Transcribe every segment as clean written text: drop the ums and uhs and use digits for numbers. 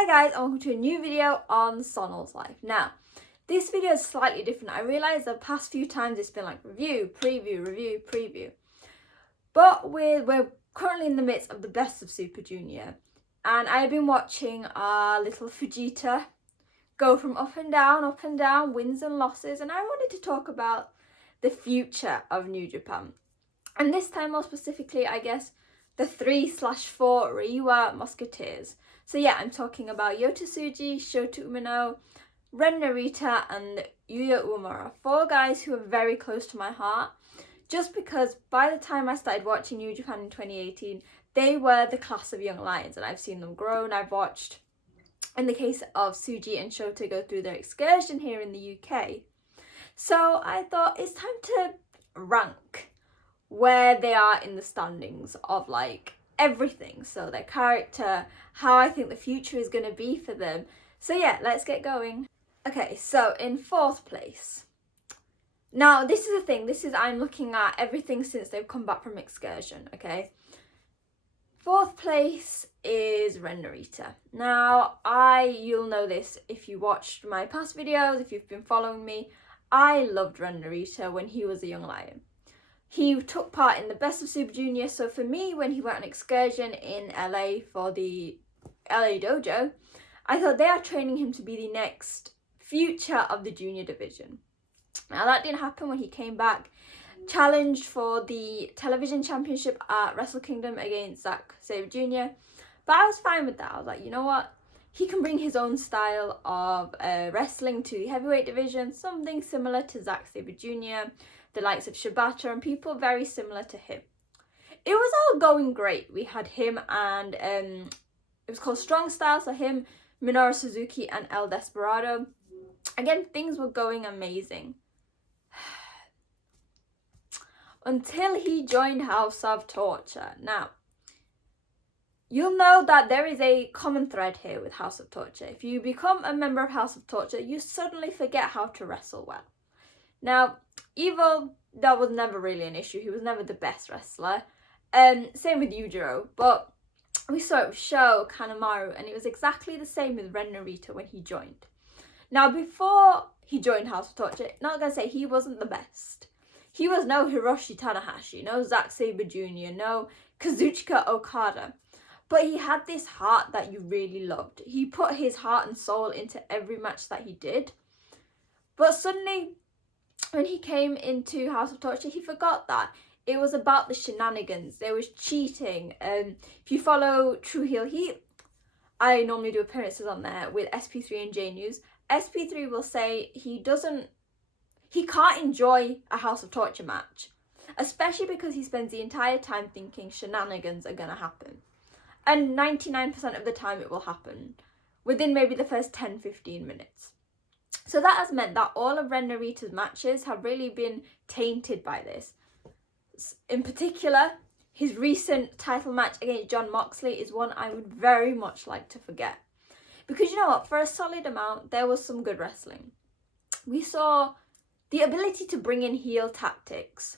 Hi guys, and welcome to a new video on Sonal's life. Now, this video is slightly different. I realise the past few times it's been like review, preview. But we're currently in the midst of the best of Super Junior. And I've been watching our little Fujita go from up and down, wins and losses. And I wanted to talk about the future of New Japan. And this time more specifically, I guess, the 3/4 Ryuwa Musketeers. So yeah, I'm talking about Yota Tsuji, Shota Umino, Ren Narita and Yuya Uemura. 4 guys who are very close to my heart. Just because by the time I started watching New Japan in 2018, they were the class of young lions and I've seen them grow, and I've watched, in the case of Tsuji and Shota, go through their excursion here in the UK. So I thought it's time to rank where they are in the standings of like everything. So their character, how I think the future is going to be for them. So yeah, let's get going. Okay, so in 4th place. Now this is the thing, I'm looking at everything since they've come back from excursion, okay? 4th place is Ren Narita. Now you'll know this if you watched my past videos, if you've been following me. I loved Ren Narita when he was a young lion. He took part in the Best of Super Junior, so for me, when he went on excursion in LA for the LA Dojo, I thought they are training him to be the next future of the junior division. Now that didn't happen when he came back, challenged for the television championship at Wrestle Kingdom against Zack Sabre Jr. But I was fine with that. I was like, you know what? He can bring his own style of wrestling to the heavyweight division, something similar to Zack Sabre Jr., the likes of Shibata, and people very similar to him. It was all going great. We had him and it was called Strong Style, so him, Minoru Suzuki and El Desperado. Again, things were going amazing. Until he joined House of Torture. Now, you'll know that there is a common thread here with House of Torture. If you become a member of House of Torture, you suddenly forget how to wrestle well. Now, Evil, that was never really an issue. He was never the best wrestler. Same with Yujiro. But we saw it with Sho, Kanemaru, and it was exactly the same with Ren Narita when he joined. Now, before he joined House of Torture, not going to say he wasn't the best. He was no Hiroshi Tanahashi, no Zack Sabre Jr., no Kazuchika Okada. But he had this heart that you really loved. He put his heart and soul into every match that he did. But suddenly, when he came into House of Torture, he forgot that. It was about the shenanigans. There was cheating. If you follow True Heel Heat, I normally do appearances on there with SP3 and J News. SP3 will say he can't enjoy a House of Torture match, especially because he spends the entire time thinking shenanigans are going to happen. And 99% of the time it will happen within maybe the first 10-15 minutes. So that has meant that all of Ren Narita's matches have really been tainted by this. In particular, his recent title match against Jon Moxley is one I would very much like to forget. Because you know what, for a solid amount, there was some good wrestling. We saw the ability to bring in heel tactics,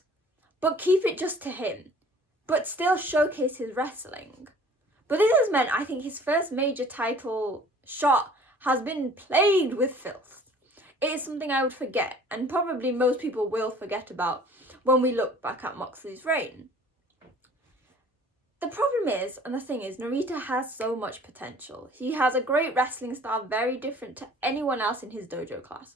but keep it just to him, but still showcase his wrestling. But this has meant, I think, his first major title shot has been plagued with filth. It is something I would forget, and probably most people will forget about when we look back at Moxley's reign. The problem is, and the thing is, Narita has so much potential. He has a great wrestling style, very different to anyone else in his dojo class.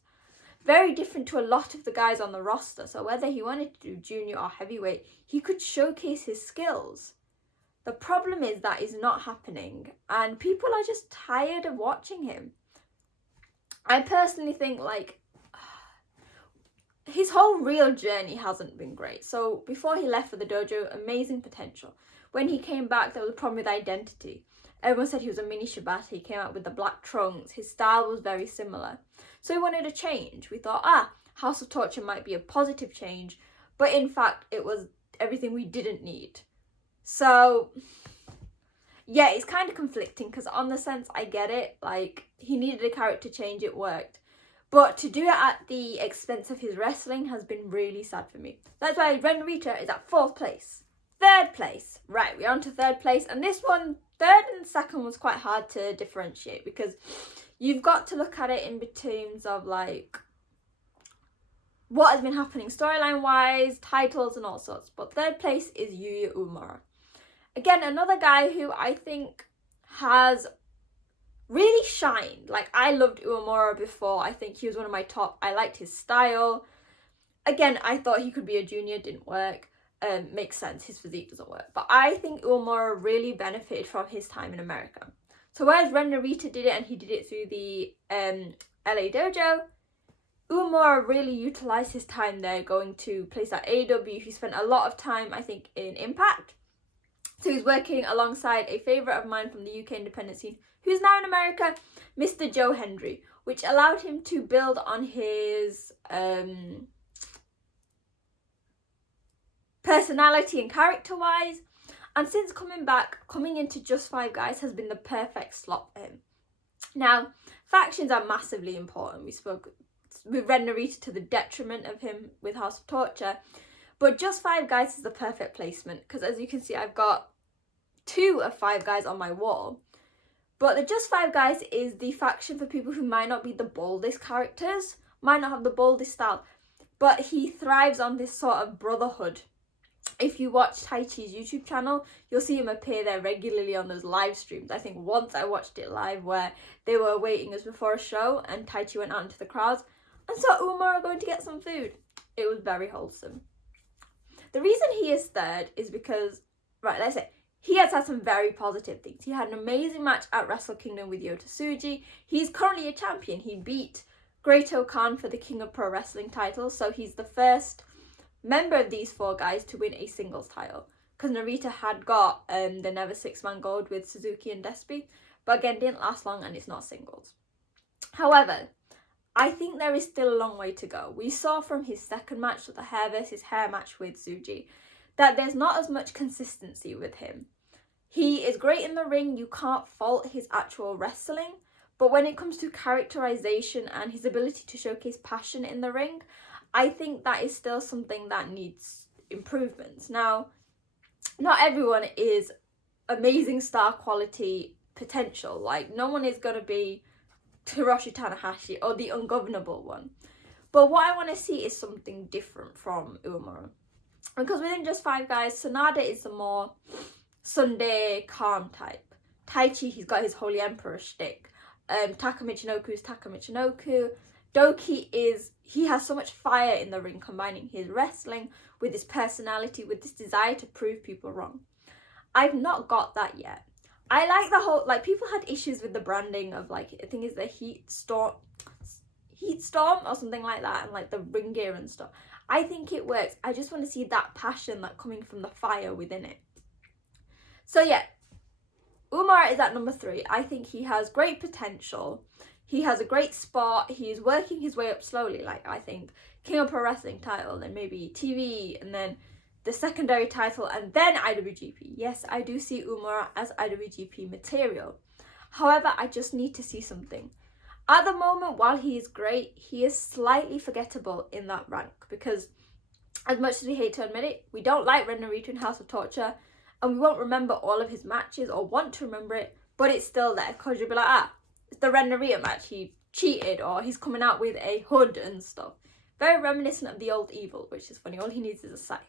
Very different to a lot of the guys on the roster, so whether he wanted to do junior or heavyweight, he could showcase his skills. The problem is that is not happening, and people are just tired of watching him. I personally think, like, his whole real journey hasn't been great. So before he left for the dojo, amazing potential. When he came back, there was a problem with identity. Everyone said he was a mini Shibata. He came out with the black trunks. His style was very similar. So he wanted a change. We thought, House of Torture might be a positive change. But in fact, it was everything we didn't need. So yeah, it's kind of conflicting because on the sense I get it, like he needed a character change, it worked. But to do it at the expense of his wrestling has been really sad for me. That's why Ren Narita is at 4th place. 3rd place. Right, we're on to 3rd place. And this one third and second was quite hard to differentiate because you've got to look at it in terms of like what has been happening storyline wise, titles and all sorts. But third place is Yuya Uemura. Again, another guy who I think has really shined. Like, I loved Uemura before. I think he was one of my top. I liked his style. Again, I thought he could be a junior, didn't work. Makes sense, his physique doesn't work. But I think Uemura really benefited from his time in America. So whereas Ren Narita did it and he did it through the LA Dojo, Uemura really utilised his time there, going to place at AEW. He spent a lot of time, I think, in Impact. So he's working alongside a favourite of mine from the UK independent scene, who's now in America, Mr. Joe Hendry, which allowed him to build on his personality and character-wise. And since coming back, coming into Just Five Guys has been the perfect slot for him. Now, factions are massively important. We spoke with Ren Narita to the detriment of him with House of Torture. But Just Five Guys is the perfect placement because, as you can see, I've got 2 of Five Guys on my wall. But the Just Five Guys is the faction for people who might not be the boldest characters, might not have the boldest style, but he thrives on this sort of brotherhood. If you watch Taichi's YouTube channel, you'll see him appear there regularly on those live streams. I think once I watched it live where they were waiting as before a show and Taichi went out into the crowds and saw Uemura going to get some food. It was very wholesome. The reason he is third is because, right, let's say, he has had some very positive things. He had an amazing match at Wrestle Kingdom with Yota Tsuji. He's currently a champion. He beat Great-O-Khan for the King of Pro Wrestling title. So he's the first member of these 4 guys to win a singles title. Because Narita had got the Never 6-Man Gold with Suzuki and Despy. But again, didn't last long and it's not singles. However, I think there is still a long way to go. We saw from his second match, the hair versus hair match with Tsuji, that there's not as much consistency with him. He is great in the ring, you can't fault his actual wrestling, but when it comes to characterization and his ability to showcase passion in the ring, I think that is still something that needs improvements. Now, not everyone is amazing star quality potential. Like, no one is going to be Hiroshi Tanahashi or the ungovernable one. But what I want to see is something different from Uemura. Because within Just Five Guys, Sanada is the more Sunday calm type. Taichi, he's got his Holy Emperor shtick. Taka Michinoku is Taka Michinoku. Doki he has so much fire in the ring, combining his wrestling with his personality, with this desire to prove people wrong. I've not got that yet. I like the whole, like, people had issues with the branding of, like, I think it's the Heat Storm or something like that, and like the ring gear and stuff. I think it works. I just want to see that passion that coming from the fire within it. So yeah, Uemura is at number 3. I think he has great potential. He has a great spot. He's working his way up slowly. Like, I think King of Pro Wrestling title, then maybe TV, and then the secondary title, and then IWGP. Yes, I do see Uemura as IWGP material. However, I just need to see something. At the moment, while he is great, he is slightly forgettable in that rank because, as much as we hate to admit it, we don't like Ren Narita in House of Torture, and we won't remember all of his matches or want to remember it, but it's still there because you'll be like, it's the Ren Narita match, he cheated, or he's coming out with a hood and stuff. Very reminiscent of the old Evil, which is funny. All he needs is a scythe.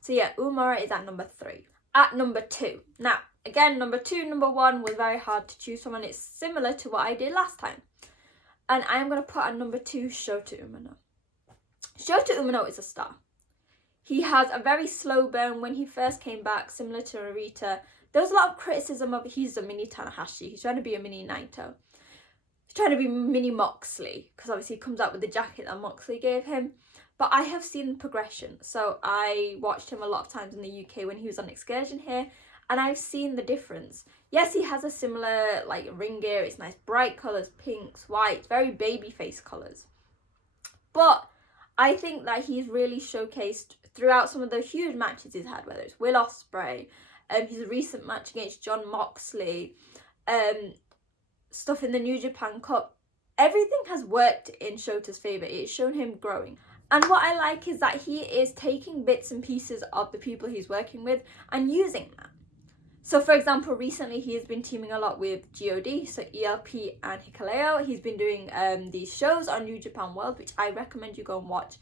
So yeah, Uemura is at number 3. At number 2. Now, again, number 2, number 1 was very hard to choose from, and it's similar to what I did last time. And I am going to put at number 2, Shota Umino. Shota Umino is a star. He has a very slow burn. When he first came back, similar to Narita, there was a lot of criticism of he's a mini Tanahashi. He's trying to be a mini Naito. He's trying to be mini Moxley, because obviously he comes out with the jacket that Moxley gave him. But I have seen progression. So I watched him a lot of times in the UK when he was on excursion here, and I've seen the difference. Yes, he has a similar, like, ring gear. It's nice bright colours, pinks, whites, very babyface colours. But I think that he's really showcased throughout some of the huge matches he's had, whether it's Will Ospreay, his recent match against Jon Moxley, stuff in the New Japan Cup. Everything has worked in Shota's favour. It's shown him growing. And what I like is that he is taking bits and pieces of the people he's working with and using that. So for example, recently he has been teaming a lot with God, so ELP and Hikaleo. He's been doing these shows on New Japan World, which I recommend you go and watch.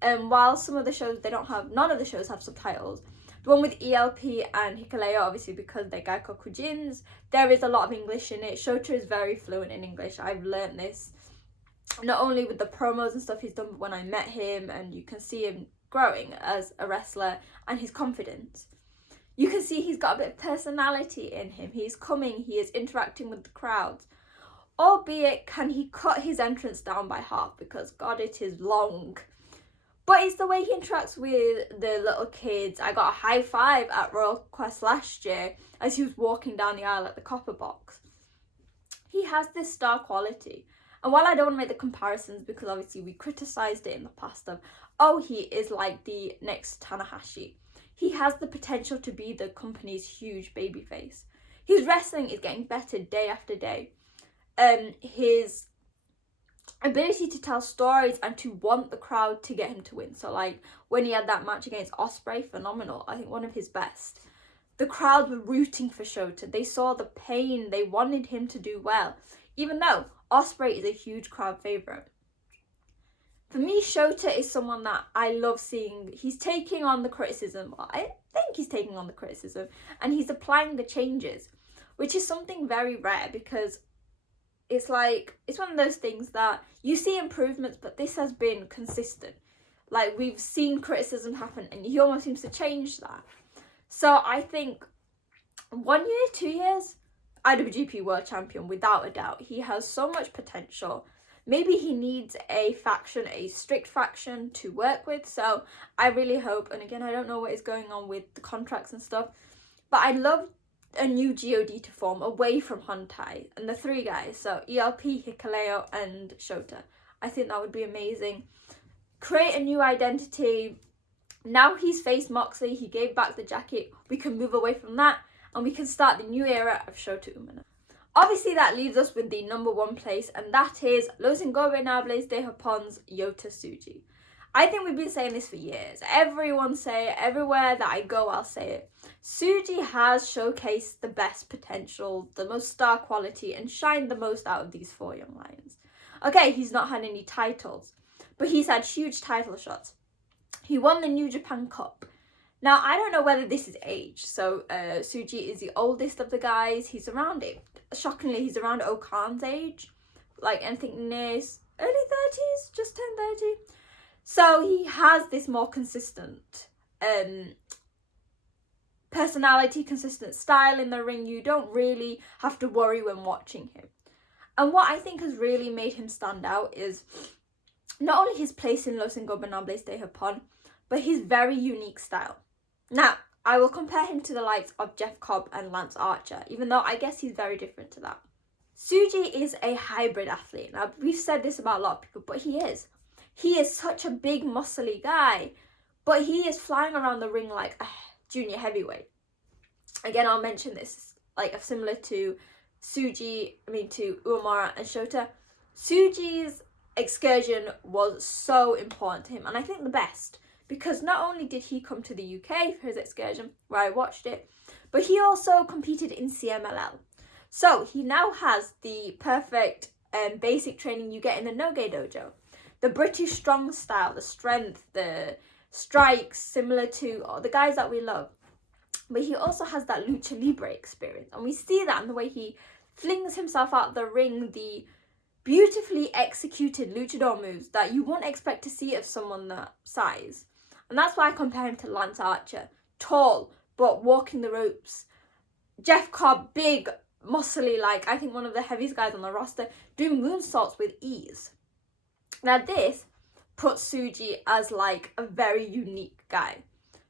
While some of the shows, none of the shows have subtitles. The one with ELP and Hikaleo, obviously because they're Gaikokujins, there is a lot of English in it. Shota is very fluent in English. I've learned this not only with the promos and stuff he's done, but when I met him, and you can see him growing as a wrestler and his confidence. You can see he's got a bit of personality in him. He's coming, he is interacting with the crowds. Albeit, can he cut his entrance down by half, because God, it is long. But it's the way he interacts with the little kids. I got a high five at Royal Quest last year as he was walking down the aisle at the Copper Box. He has this star quality. And while I don't want to make the comparisons, because obviously we criticised it in the past of, oh, he is like the next Tanahashi, he has the potential to be the company's huge babyface. His wrestling is getting better day after day. His ability to tell stories and to want the crowd to get him to win. So like when he had that match against Ospreay, phenomenal. I think one of his best. The crowd were rooting for Shota. They saw the pain. They wanted him to do well. Even though Ospreay is a huge crowd favourite. For me, Shota is someone that I love seeing. He's taking on the criticism. I think he's taking on the criticism. And he's applying the changes. Which is something very rare, because it's like, it's one of those things that you see improvements, but this has been consistent. Like, we've seen criticism happen, and he almost seems to change that. So I think 1 year, 2 years, IWGP World Champion, without a doubt. He has so much potential. Maybe he needs a faction, a strict faction to work with. So I really hope, and again, I don't know what is going on with the contracts and stuff, but I'd love a new God to form away from Hontai and the three guys. So ELP, Hikaleo, and Shota. I think that would be amazing. Create a new identity. Now he's faced Moxley, he gave back the jacket. We can move away from that, and we can start the new era of Shota Umino. Obviously, that leaves us with the number one place, and that is Los Ingobernables de Japon's Yota Tsuji. I think we've been saying this for years. Everyone say it. Everywhere that I go, I'll say it. Tsuji has showcased the best potential, the most star quality, and shined the most out of these four young lions. Okay, he's not had any titles, but he's had huge title shots. He won the New Japan Cup. Now, I don't know whether this is age. So, Tsuji is the oldest of the guys. He's around it. Shockingly, he's around Okan's age. Like, anything near his early 30s, just turned 30. So, he has this more consistent personality, consistent style in the ring. You don't really have to worry when watching him. And what I think has really made him stand out is not only his place in Los Ingobernables de Japón, but his very unique style. Now, I will compare him to the likes of Jeff Cobb and Lance Archer, even though I guess he's very different to that. Tsuji is a hybrid athlete. Now, we've said this about a lot of people, but he is. He is such a big, muscly guy, but he is flying around the ring like a junior heavyweight. Again, I'll mention this, like similar to to Uemura and Shota. Tsuji's excursion was so important to him, and I think the best, because not only did he come to the UK for his excursion, where I watched it, but he also competed in CMLL. So he now has the perfect basic training you get in the Noge Dojo. The British strong style, the strength, the strikes, similar to the guys that we love. But he also has that lucha libre experience, and we see that in the way he flings himself out the ring, the beautifully executed luchador moves that you wouldn't expect to see of someone that size. And that's why I compare him to Lance Archer. Tall, but walking the ropes. Jeff Cobb, big, muscly, like I think one of the heaviest guys on the roster, doing moonsaults with ease. Now this puts Tsuji as like a very unique guy,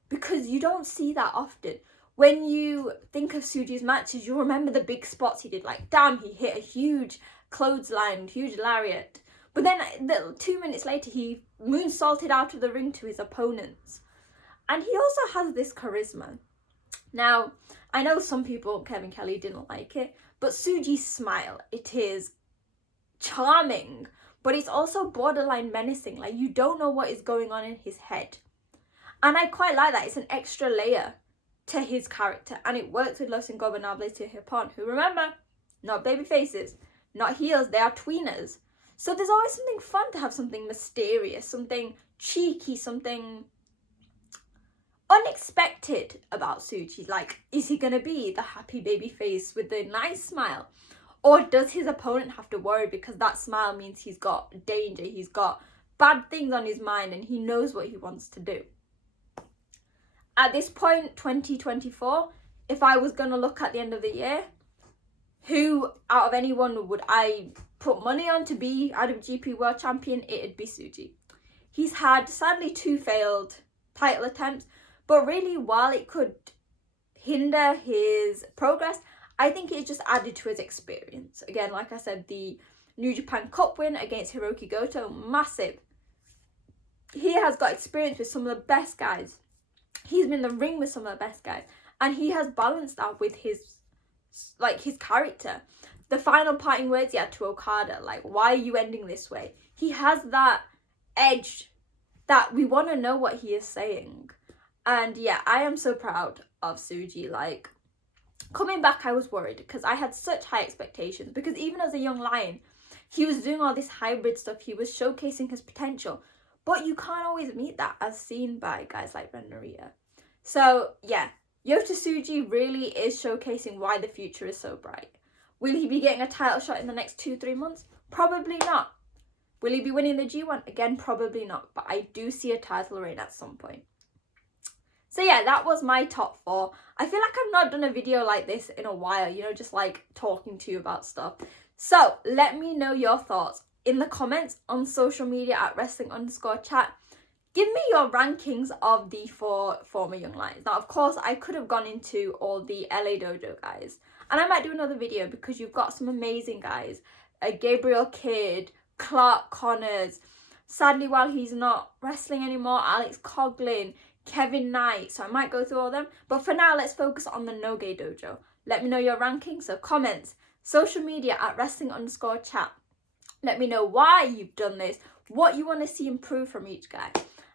because you don't see that often. When you think of Tsuji's matches, you remember the big spots he did, like damn, he hit a huge clothesline, huge lariat. But then 2 minutes later, he moonsaulted out of the ring to his opponents. And he also has this charisma. Now, I know some people, Kevin Kelly, didn't like it, but Tsuji's smile, it is charming, but it's also borderline menacing. Like, you don't know what is going on in his head. And I quite like that. It's an extra layer to his character, and it works with Los Ingobernables to Hippon, who, remember, not baby faces, not heels, they are tweeners. So there's always something fun to have something mysterious, something cheeky, something unexpected about Tsuji. Like, is he gonna be the happy baby face with the nice smile? Or does his opponent have to worry because that smile means he's got danger, he's got bad things on his mind, and he knows what he wants to do? At this point, 2024, if I was going to look at the end of the year, who out of anyone would I put money on to be IWGP World Champion? It'd be Tsuji. He's had, sadly, 2 failed title attempts, but really, while it could hinder his progress, I think it just added to his experience. Again, like I said, the New Japan Cup win against Hiroki Goto, massive. He has got experience with some of the best guys. He's been in the ring with some of the best guys, and he has balanced that with his character. The final parting words he had to Okada, like, why are you ending this way? He has that edge that we want to know what he is saying. And yeah, I am so proud of Tsuji. Like, coming back, I was worried because I had such high expectations, because even as a young lion, he was doing all this hybrid stuff, he was showcasing his potential. But you can't always meet that, as seen by guys like Ren Narita. So yeah, Yota Tsuji really is showcasing why the future is so bright. Will he be getting a title shot in the next 2-3 months? Probably not. Will he be winning the G1? Again, probably not. But I do see a title reign at some point. So yeah, that was my top 4. I feel like I've not done a video like this in a while, you know, just like talking to you about stuff. So let me know your thoughts in the comments on social media at wrestling_chat. Give me your rankings of the 4 former Young Lions. Now, of course, I could have gone into all the LA Dojo guys, and I might do another video because you've got some amazing guys. Gabriel Kidd, Clark Connors, sadly, while he's not wrestling anymore, Alex Coughlin, Kevin Knight. So I might go through all them. But for now, let's focus on the Noge Dojo. Let me know your rankings. So comments, social media at wrestling_chat. Let me know why you've done this, what you want to see improve from each guy.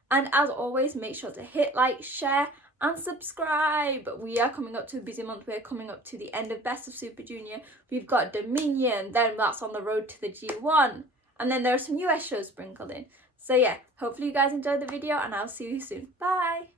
And as always, make sure to hit like, share, and subscribe. We are coming up to a busy month. We're coming up to the end of Best of Super Junior. We've got Dominion, then that's on the road to the G1. And then there are some US shows sprinkled in. So yeah, hopefully you guys enjoyed the video, and I'll see you soon. Bye!